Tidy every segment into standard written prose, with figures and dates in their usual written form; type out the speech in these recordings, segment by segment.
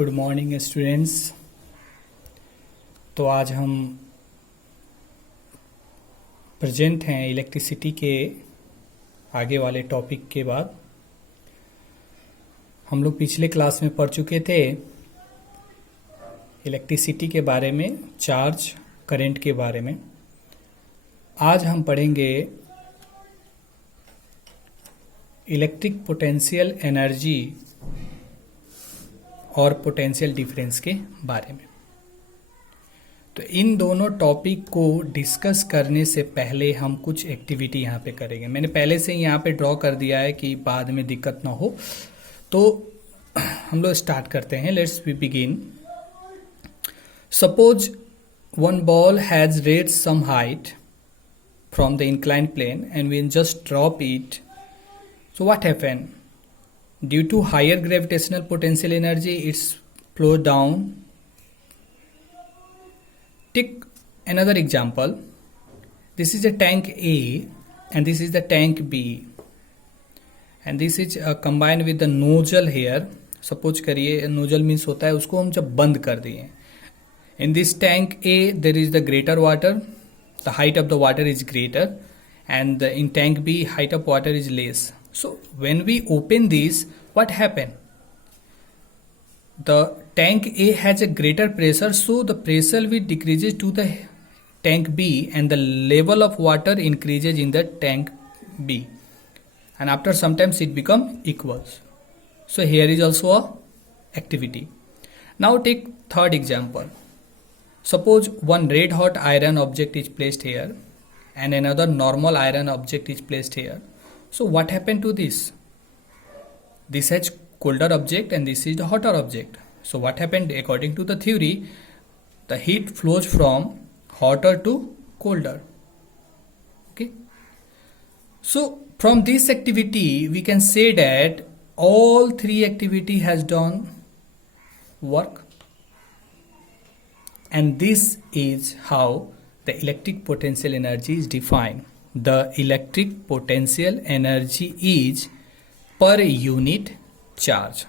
Good morning students. तो आज हम प्रेजेंट हैं इलेक्ट्रिसिटी के आगे वाले टॉपिक के बाद। हम लोग पिछले क्लास में पढ़ चुके थे इलेक्ट्रिसिटी के बारे में, चार्ज करंट के बारे में। आज हम पढ़ेंगे इलेक्ट्रिक पोटेंशियल एनर्जी और पोटेंशियल डिफरेंस के बारे में। तो इन दोनों टॉपिक को डिस्कस करने से पहले हम कुछ एक्टिविटी यहाँ पे करेंगे। मैंने पहले से ही यहाँ पे ड्रॉ कर दिया है कि बाद में दिक्कत ना हो। तो हम लोग स्टार्ट करते हैं। Let's we begin. Suppose one ball has reached some height from the inclined plane and we just drop it. So what happened? Due to higher gravitational potential energy, it's flow down. Take another example. This is a tank A and this is the tank B, and this is combined with the nozzle here. Suppose करिए nozzle means होता है उसको हम जब बंद कर दिए। In this tank A there is the greater water, the height of the water is greater, and in tank B height of water is less. So when we open this, what happened? The tank A has a greater pressure, so the pressure will decreases to the tank B and the level of water increases in the tank B, and after sometimes it become equals. So here is also a activity. Now take third example. Suppose one red hot iron object is placed here and another normal iron object is placed here. So what happened to this? This has colder object and this is the hotter object. So what happened? According to the theory, the heat flows from hotter to colder. Okay. So from this activity, we can say that all three activity has done work. And this is how the electric potential energy is defined. The electric potential energy is per unit charge.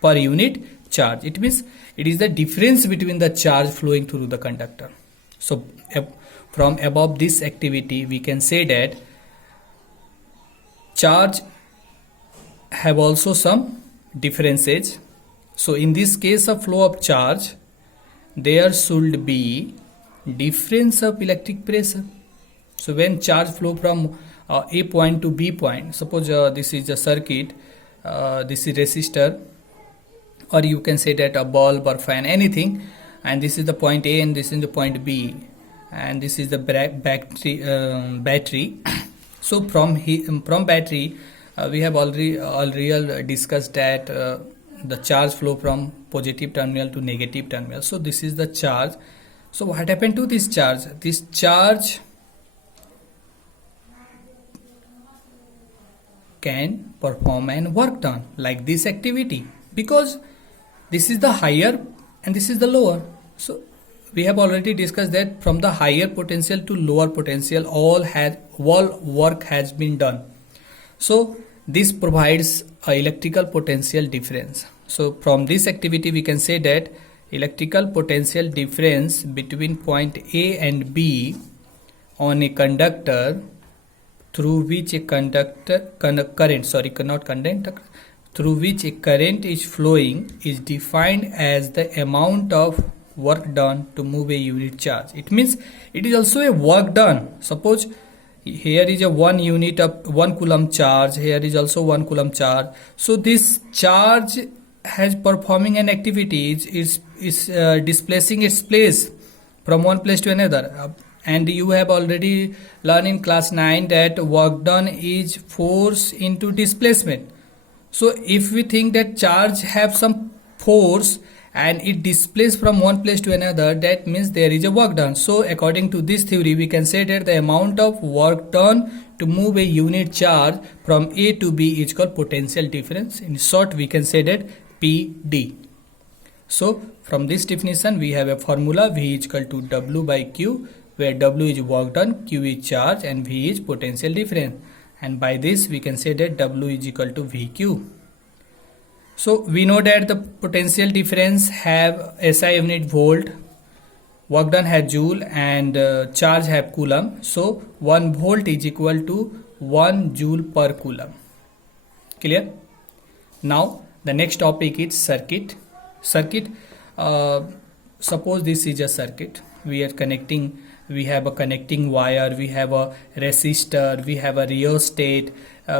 Per unit charge. It means it is the difference between the charge flowing through the conductor. So from above this activity, we can say that charge have also some differences. So in this case of flow of charge, there should be difference of electric pressure. So when charge flow from A point to B point, suppose this is a circuit, this is resistor, or you can say that a bulb or fan, anything, and this is the point A and this is the point B, and this is the battery. So from battery, we have already discussed that the charge flow from positive terminal to negative terminal. So this is the charge. So what happened to this charge? This charge can perform and work done like this activity, because this is the higher and this is the lower. So we have already discussed that from the higher potential to lower potential, all work has been done. So this provides a electrical potential difference. So from this activity, we can say that electrical potential difference between point A and B on a conductor through which a through which a current is flowing is defined as the amount of work done to move a unit charge. It means it is also a work done. Suppose here is a 1 unit of 1 coulomb charge, here is also 1 coulomb charge. So this charge has performing an activity, is displacing its place from one place to another. And you have already learned in class 9 that work done is force into displacement. So if we think that charge have some force and it displaces from one place to another, that means there is a work done. So according to this theory, we can say that the amount of work done to move a unit charge from A to B is called potential difference. In short, we can say that PD. So from this definition, we have a formula V is equal to W by Q, where W is work done, Q is charge, and V is potential difference. And by this we can say that W is equal to VQ. So we know that the potential difference have SI unit volt, work done has joule, and charge have coulomb. So 1 volt is equal to 1 joule per coulomb. Clear? Now the next topic is circuit. Suppose this is a circuit. We have a connecting wire, we have a resistor, we have a rheostat,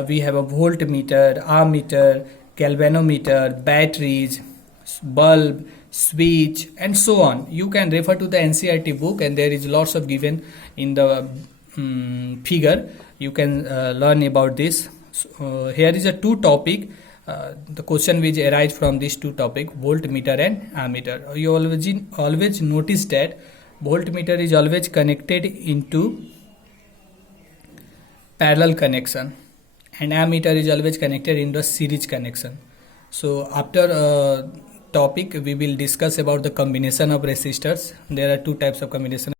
we have a voltmeter, ammeter, galvanometer, batteries, bulb, switch, and so on. You can refer to the NCERT book, and there is lots of given in the figure. You can learn about this. So, here is a two topic. The question which arise from these two topic, voltmeter and ammeter. You always notice that voltmeter is always connected into parallel connection, and ammeter is always connected into a series connection. So after topic we will discuss about the combination of resistors. There are two types of combination